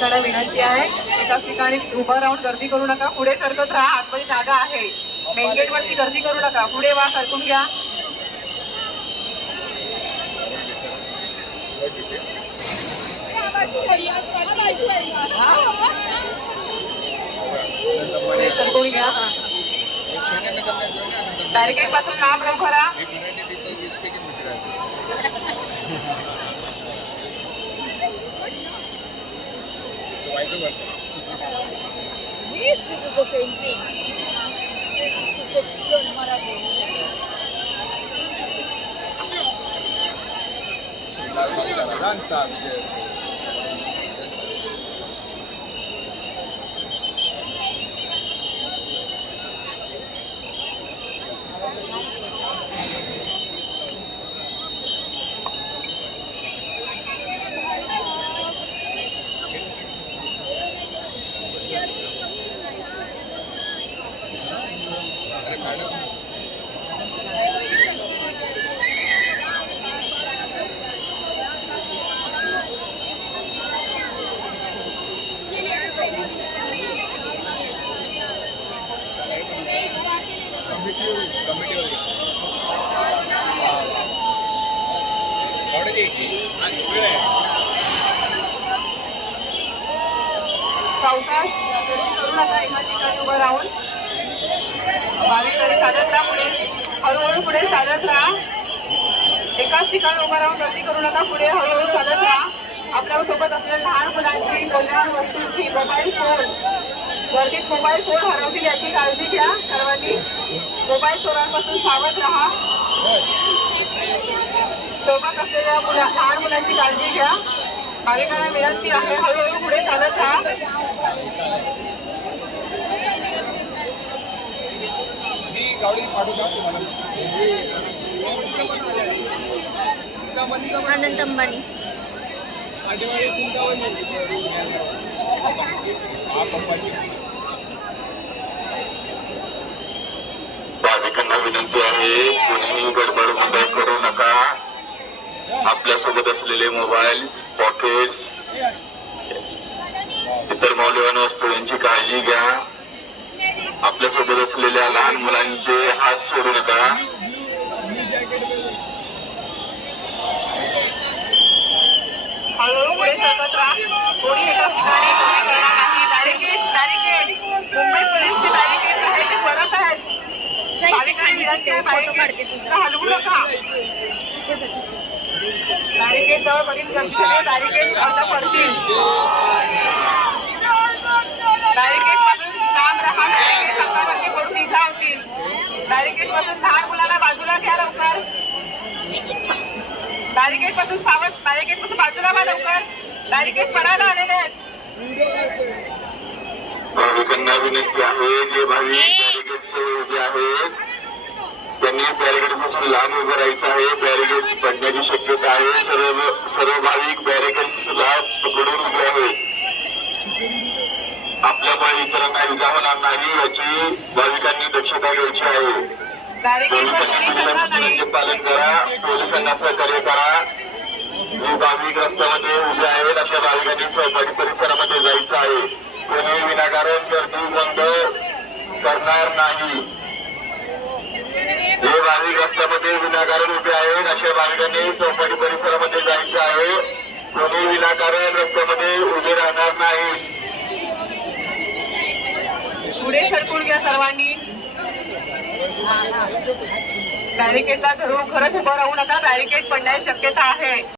भाविकांना विनंती आहे, एकाच ठिकाणी उभं राहून गर्दी करू नका, पुढे सरकत राहा, आतमध्ये जागा आहे, मेन गेट वरती गर्दी करू नका, पुढे वा, सरकून घ्या. सरकून घ्या. बॅरिकेड पासून लांब लवकर करा. So vice versa. We should do the same thing. Super slow Marathi. Shrilal शरदांचा विजय असो. सावकाश करू नका, एका ठिकाणी उभं राहून भाविकांनी चालत राहा, पुढे हळूहळू पुढे चालत राहा, एकाच ठिकाणी उभं राहून गर्दी करू नका, पुढे हळूहळू चालत राहा. आपल्या सोबत असलेल्या लहान मुलांची, कल्याण वस्तूंची, मोबाईल फोन, गर्दीत मोबाईल फोन हरवतील याची काळजी घ्या. सर्वांनी मोबाईल चोरांपासून सावध राहा. सोबत असलेल्या लहान मुलांची काळजी घ्या. भाविकांना विनंती आहे, हळूहळू पुढे चालत राहा. ही गाडी पाठवू का तुम्हाला? अनंत अंबानी. भाविकांना विनंती आहे, कोणीही गडबड गोंधळ करू नका. आपल्यासोबत असलेले मोबाईल्स, पॉकेट्स, इतर मौल्यवान वस्तू यांची काळजी घ्या. आपल्यासोबत असलेल्या लहान मुलांचे हात सोडू नका. हळूहळू पुढे सरकत राहा. कोणी एका ठिकाणी उभे करणार नाही. बॅरिकेड मुंबई पोलीसची बॅरिकेड आहे ते परत आहेत. भाविकांनी विनंती आहे, बॅरिकेड हलवू नका. बॅरिकेड जवळ बरीच गर्दी आहे. बॅरिकेड आता पडतील. बॅरिकेड पासून लांब राहा. बॅरिकेड हातामध्ये पडून इजा होतील. बॅरिकेड पासून लहान मुलाला बाजूला घ्या लवकर. बॅरिकेड पासून सावध, बॅरिकेड पासून बाजूला व्हा लवकर. बॅरिकेड पडायला आलेले आहेत. भाविकांना विनंती आहे, जे भाविक बॅरिकेड्स उभे आहेत त्यांनी बॅरिकेड पासून लांब उभं राहायचं आहे. बॅरिकेड्स पडण्याची शक्यता आहे. सर्व भाविक बॅरिकेड्सला पकडून उभे आहेत. आपल्यामुळे इतरांना इजा होणार नाही याची भाविकांनी दक्षता घ्यायची आहे. पोलिसांनी दिलेल्या सूचनांचे पालन करा. पोलिसांना सहकार्य करा. जे भाविक रस्त्यामध्ये उभे आहेत अशा भाविकांनी चौपाटी परिसरामध्ये जायचं आहे. कोणी विनाकारण गर्दी गोंधळ करणार नाही. जे भाविक रस्त्यामध्ये विनाकारण उभे आहेत अशा भाविकांनी चौपाटी परिसरामध्ये जायचं आहे. कोणी विनाकारण रस्त्यामध्ये उभे राहणार नाही. पुढे सरकून घ्या सर्वांनी. बॅरिकेडला धरून खरंच उभं राहू नका. बॅरिकेड पडण्याची शक्यता आहे.